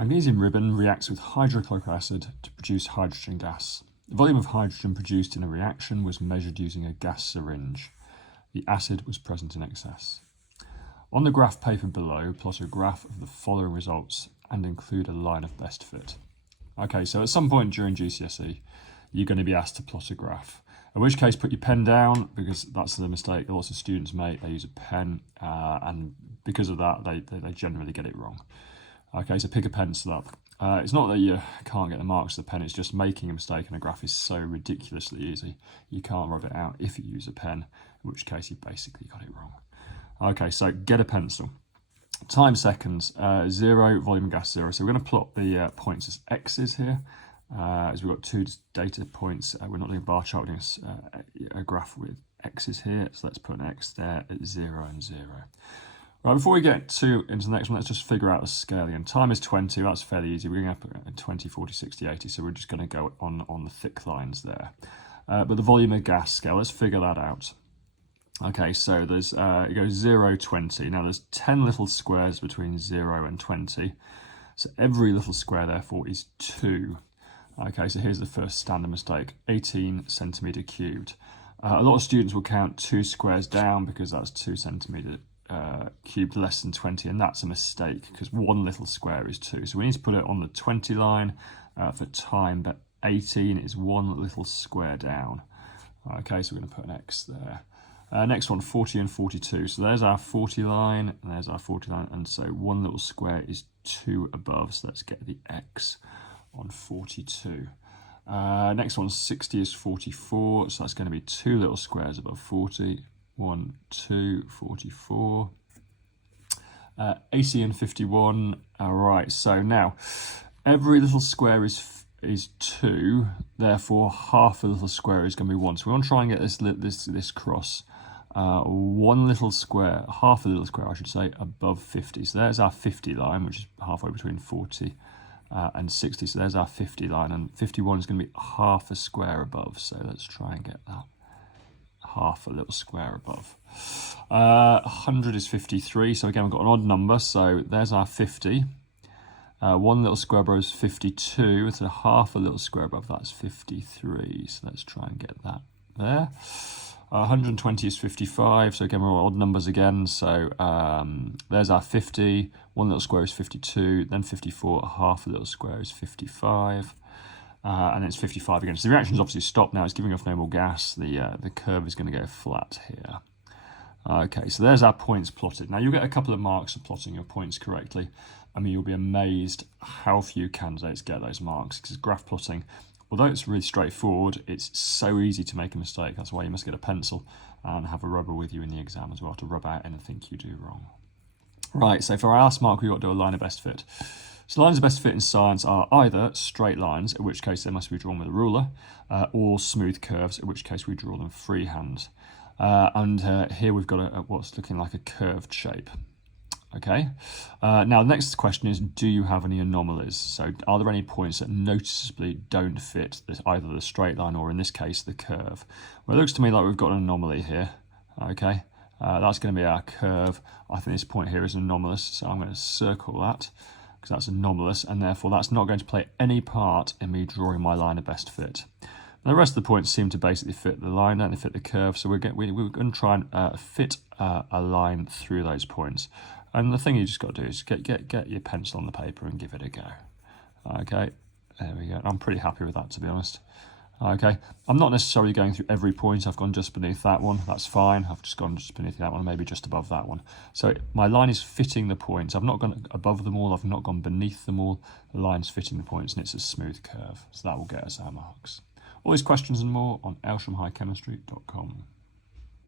Magnesium ribbon reacts with hydrochloric acid to produce hydrogen gas. The volume of hydrogen produced in a reaction was measured using a gas syringe. The acid was present in excess. On the graph paper below, plot a graph of the following results and include a line of best fit. Okay, so at some point during GCSE, you're going to be asked to plot a graph. In which case, put your pen down, because that's the mistake that lots of students make. They use a pen, and because of that, they generally get it wrong. Okay, so pick a pencil up. It's not that you can't get the marks of the pen, it's just making a mistake in a graph is so ridiculously easy. You can't rub it out if you use a pen, in which case you basically got it wrong. Okay, so get a pencil. Time seconds, 0, volume of gas 0. So we're going to plot the points as x's here. As we've got two data points, we're not doing a bar chart, we're doing a graph with x's here. So let's put an x there at 0 and 0. Right, before we get into the next one, let's just figure out the scaling. Time is 20, that's fairly easy. We're going to have 20, 40, 60, 80, so we're just going to go on the thick lines there. But the volume of gas scale, let's figure that out. Okay, so there's it goes 0, 20. Now there's 10 little squares between 0 and 20. So every little square, therefore, is 2. Okay, so here's the first standard mistake, 18 centimetre cubed. A lot of students will count 2 squares down because that's 2 centimetre cubed less than 20, and that's a mistake because one little square is 2. So we need to put it on the 20 line for time, but 18 is one little square down. Okay, so we're going to put an X there. Next one, 40 and 42. So there's our 40 line, and there's our 40 line, and so one little square is 2 above, so let's get the X on 42. Next one, 60 is 44, so that's going to be 2 little squares above 40. 1, 2, 44. 80 and 51. All right, so now every little square is 2, therefore half a little square is going to be 1. So we want to try and get this cross. One little square, half a little square, I should say, above 50. So there's our 50 line, which is halfway between 40 and 60. So there's our 50 line, and 51 is going to be half a square above. So let's try and get that. Half a little square above. 100 is 53, so again we've got an odd number, so there's our 50. One little square above is 52, so half a little square above that's 53, so let's try and get that there. 120 is 55, so again we're on odd numbers again, so there's our 50, one little square is 52, then 54, half a little square is 55. And it's 55 again. So the reaction's obviously stopped now. It's giving off no more gas. The curve is going to go flat here. Okay, so there's our points plotted. Now you'll get a couple of marks for plotting your points correctly. I mean, you'll be amazed how few candidates get those marks, because graph plotting, although it's really straightforward, it's so easy to make a mistake. That's why you must get a pencil and have a rubber with you in the exam as well to rub out anything you do wrong. Right, so for our last mark, we've got to do a line of best fit. So lines of best fit in science are either straight lines, in which case they must be drawn with a ruler, or smooth curves, in which case we draw them freehand. Here we've got what's looking like a curved shape. Okay. Now the next question is, do you have any anomalies? So are there any points that noticeably don't fit either the straight line or in this case the curve? Well, it looks to me like we've got an anomaly here. Okay. That's going to be our curve. I think this point here is anomalous, so I'm going to circle that, because that's anomalous, and therefore that's not going to play any part in me drawing my line of best fit. Now, the rest of the points seem to basically fit the line, don't they fit the curve, so we're going to try and fit a line through those points. And the thing you just got to do is get your pencil on the paper and give it a go. Okay, there we go. I'm pretty happy with that, to be honest. Okay, I'm not necessarily going through every point. I've gone just beneath that one. That's fine. I've just gone just beneath that one, maybe just above that one. So my line is fitting the points. I've not gone above them all. I've not gone beneath them all. The line's fitting the points, and it's a smooth curve. So that will get us our marks. All these questions and more on aylsham-high-chemistry.com.